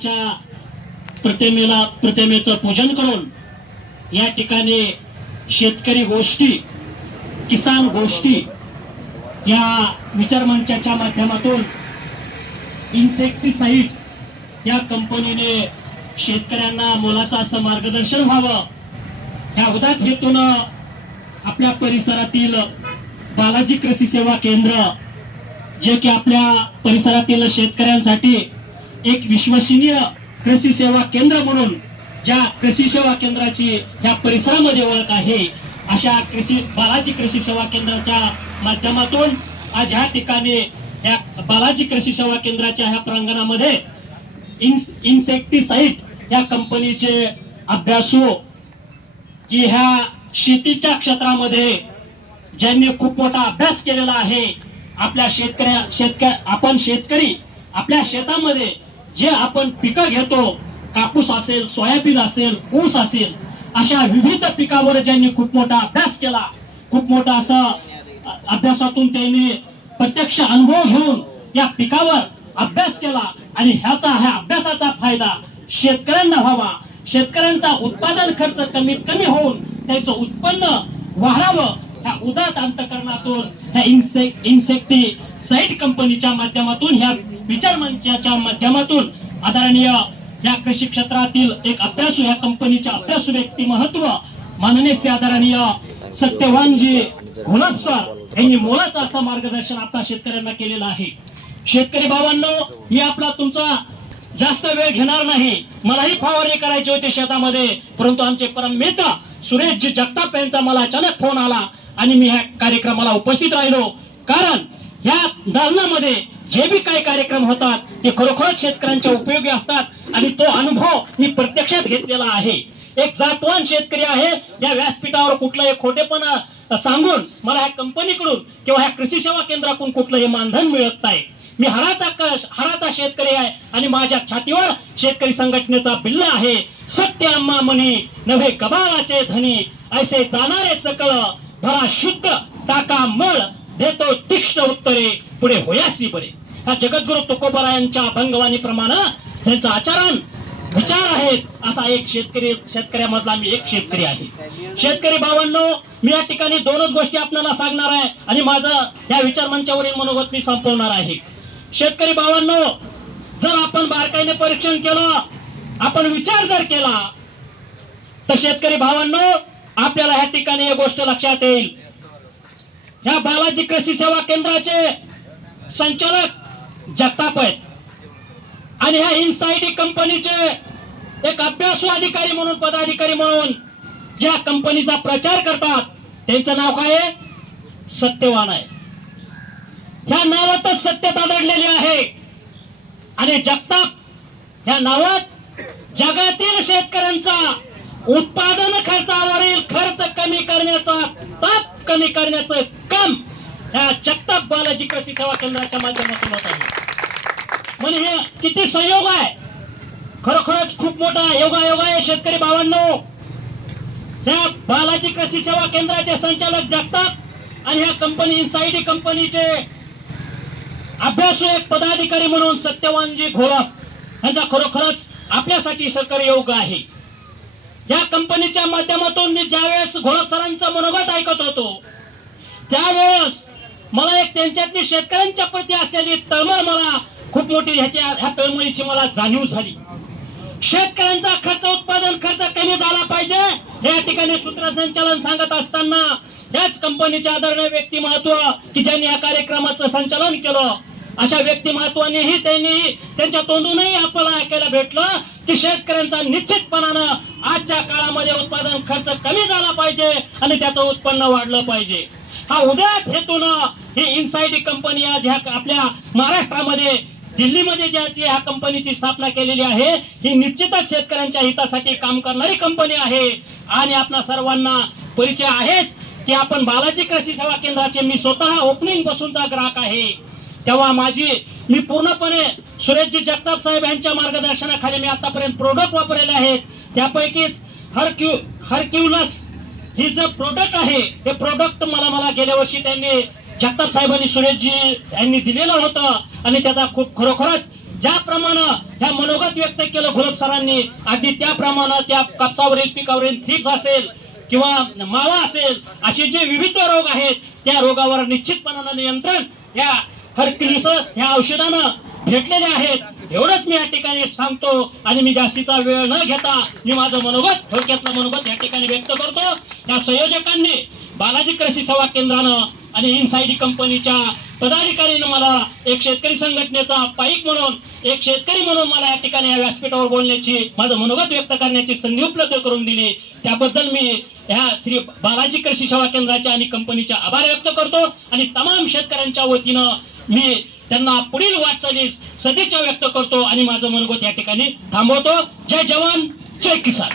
च्या प्रतिमेला प्रतिमेचं पूजन करून या ठिकाणी शेतकरी गोष्टी किसान गोष्टी या विचारमंचाच्या माध्यमातून इन्सेक्टिसाईड या कंपनीने शेतकऱ्यांना मोलाचं असं मार्गदर्शन व्हावं. ह्या उदात हेतून आपल्या परिसरातील बालाजी कृषी सेवा केंद्र जे की आपल्या परिसरातील शेतकऱ्यांसाठी एक विश्वसनीय कृषी सेवा केंद्र म्हणून ज्या कृषी सेवा केंद्राची ह्या परिसरामध्ये ओळख आहे अशा कृषी बालाजी कृषी सेवा केंद्राच्या माध्यमातून आज ह्या ठिकाणी या बालाजी कृषी सेवा केंद्राच्या ह्या प्रांगणामध्ये इन्स इन्सेक्टिसाईड या कंपनीचे अभ्यासू की ह्या शेतीच्या क्षेत्रामध्ये ज्यांनी खूप मोठा अभ्यास केलेला आहे आपल्या शेतकऱ्या शेतक आपण शेतकरी आपल्या शेतामध्ये जे आपण पिकं घेतो कापूस असेल सोयाबीन असेल ऊस असेल अशा विविध पिकावर ज्यांनी खूप मोठा अभ्यास केला खूप मोठा असं अभ्यासातून त्यांनी प्रत्यक्ष अनुभव घेऊन या पिकावर अभ्यास केला आणि ह्याचा ह्या अभ्यासाचा फायदा शेतकऱ्यांना व्हावा. शेतकऱ्यांचा उत्पादन खर्च कमीत कमी होऊन त्यांचं उत्पन्न वाढावं. ह्या उदात अंतकरणातून ह्या इन्सेक इन्सेक्टिसाईड कंपनीच्या माध्यमातून ह्या विचार मंचाच्या माध्यमातून आदरणीय या कृषी क्षेत्रातील एक अभ्यासू या कंपनीच्या अभ्यासू व्यक्ती महत्त्व माननीय श्री आदरणीय सत्यवानजी घोलप सर यांनी मोलाचं असं मार्गदर्शन आपल्या शेतकऱ्यांना केलेलं आहे. शेतकरी बाबांनो मी आपला तुमचा जास्त वेळ घेणार नाही. मलाही फवारणी करायची होती शेतामध्ये परंतु आमचे परम मित्र सुरेशजी जगताप यांचा मला अचानक फोन आला. आणि मी ह्या कार्यक्रमाला उपस्थित राहिलो. कारण ह्या दालनामध्ये जे बी काही कार्यक्रम होतात ते खरोखरच शेतकऱ्यांच्या उपयोगी असतात आणि तो अनुभव मी प्रत्यक्षात घेतलेला आहे. एक जातवान शेतकरी आहे या व्यासपीठावर कुठलं खोटेपणा सांगून मला ह्या कंपनीकडून किंवा ह्या कृषी सेवा केंद्राकडून कुठलंही मानधन मिळत नाही. मी हराचा कश हराचा शेतकरी आहे आणि माझ्या छातीवर शेतकरी संघटनेचा बिल्ल आहे. सत्य अम्मा म्हणे नव्हे कबाळाचे धनी ऐसे जाणारे सकळ भरा शुद्ध टाका मळ देतो तीक्ष्ण उत्तरे पुढे होयासी बरे. हा जगद्गुरु तुकोबरायांच्या अभंगवाणी प्रमाणे ज्यांचं आचरण विचार आहेत असा एक शेतकरी शेतकऱ्यामधला मी एक शेतकरी आहे. शेतकरी भावांनो मी या ठिकाणी दोनच गोष्टी आपल्याला सांगणार आहे आणि माझं या विचार मंचावरील मनोगत मी संपवणार आहे. शेतकरी भावांनो जर आपण बारकाईने परीक्षण केलं आपण विचार जर केला तर शेतकरी भावांनो आपल्याला ह्या ठिकाणी एक गोष्ट लक्षात येईल. ह्या बालाजी कृषी सेवा केंद्राचे संचालक जगताप आहेत. आणि ह्या इन्साइडी कंपनीचे एक अभ्यासू अधिकारी म्हणून पदाधिकारी म्हणून ज्या कंपनीचा प्रचार करतात त्यांचं नाव काय आहे? सत्यवान आहे. ह्या नावातच सत्यता दडलेली आहे. आणि जगताप ह्या नावात जगातील शेतकऱ्यांचा उत्पादन खर्चावरील खर्च कमी करण्याचा ताप कमी करण्याचं काम ह्या जगताप बालाजी कृषी सेवा केंद्राच्या माध्यमातून होत आहे. म्हणजे हे किती संयोग आहे? खरोखरच खूप मोठा योगायोग आहे शेतकरी बाबांनो ह्या बालाजी कृषी सेवा केंद्राचे संचालक जगताप आणि ह्या कंपनी इन्साईडी कंपनीचे अभ्यासू एक पदाधिकारी म्हणून सत्यवानजी घोरप. यांचा खरोखरच आपल्यासाठी सरकारी योग आहे. या कंपनीच्या माध्यमातून मी ज्यावेळेस घोरप सरांचं मनोगत ऐकत होतो त्यावेळेस मला एक त्यांच्यातली शेतकऱ्यांच्या प्रती असलेली तळमळ मला खूप मोठी ह्याच्या ह्या तळमळीची मला जाणीव झाली. शेतकऱ्यांचा खर्च उत्पादन खर्च कमी झाला पाहिजे या ठिकाणी सूत्रसंचालन सांगत असताना याच कंपनीचे आदरणीय व्यक्तिमत्व की ज्यांनी या कार्यक्रमाचं संचालन केलं अशा व्यक्तिमत्वानेही त्यांनी त्यांच्या तोंडूनही आपल्याला ऐकायला भेटलं. की शेतकऱ्यांचा निश्चितपणानं आजच्या काळामध्ये उत्पादन खर्च कमी झाला पाहिजे आणि त्याचं उत्पन्न वाढलं पाहिजे. हा उद्याच हेतून ही इन्सायटी कंपनी आज ह्या आपल्या महाराष्ट्रामध्ये दिल्लीमध्ये ज्याची ह्या कंपनीची स्थापना केलेली आहे ही निश्चितच शेतकऱ्यांच्या हितासाठी काम करणारी कंपनी आहे. आणि आपणा सर्वांना परिचय आहेच की आपण बालाजी कृषी सेवा केंद्राचे मी स्वतः ओपनिंग पासूनचा ग्राहक आहे. तेव्हा माझी मी पूर्णपणे सुरेशजी जगताप साहेब यांच्या मार्गदर्शनाखाली मी आतापर्यंत प्रोडक्ट वापरलेले आहेत. त्यापैकीच हरक्यू हरक्युलस ही जे प्रोडक्ट आहे हे प्रोडक्ट मला मला गेल्या वर्षी त्यांनी जगताप साहेबांनी सुरेशजी यांनी दिलेलं होतं आणि त्याचा खूप खरोखरच ज्याप्रमाणे ह्या मनोगत व्यक्त केलं घोलप सरांनी अगदी त्याप्रमाणे त्या कापसावरील पिकावरील थ्रिप्स असेल किंवा मावा असेल असे जे विविध रोग आहेत त्या रोगावर निश्चितपणानं नियंत्रण या हरक्युलिसस ह्या औषधानं भेटलेले आहेत. एवढंच मी या ठिकाणी सांगतो आणि मी जास्तीचा वेळ न घेता मी माझं मनोगत थोडक्यातलं मनोगत या ठिकाणी व्यक्त करतो. या संयोजकांनी बालाजी कृषी सेवा केंद्रानं आणि इनसाईडी कंपनीच्या पदाधिकारीनं मला एक शेतकरी संघटनेचा पाईक म्हणून एक शेतकरी म्हणून मला या ठिकाणी या व्यासपीठावर बोलण्याची माझं मनोगत व्यक्त करण्याची संधी उपलब्ध करून दिली. त्याबद्दल मी ह्या श्री बालाजी कृषी सेवा केंद्राच्या आणि कंपनीचे आभार व्यक्त करतो. आणि तमाम शेतकऱ्यांच्या वतीनं मी त्यांना पुढील वाटचालीस सदिच्छा व्यक्त करतो आणि माझं मनोगत या ठिकाणी थांबवतो. जय जवान जय किसान.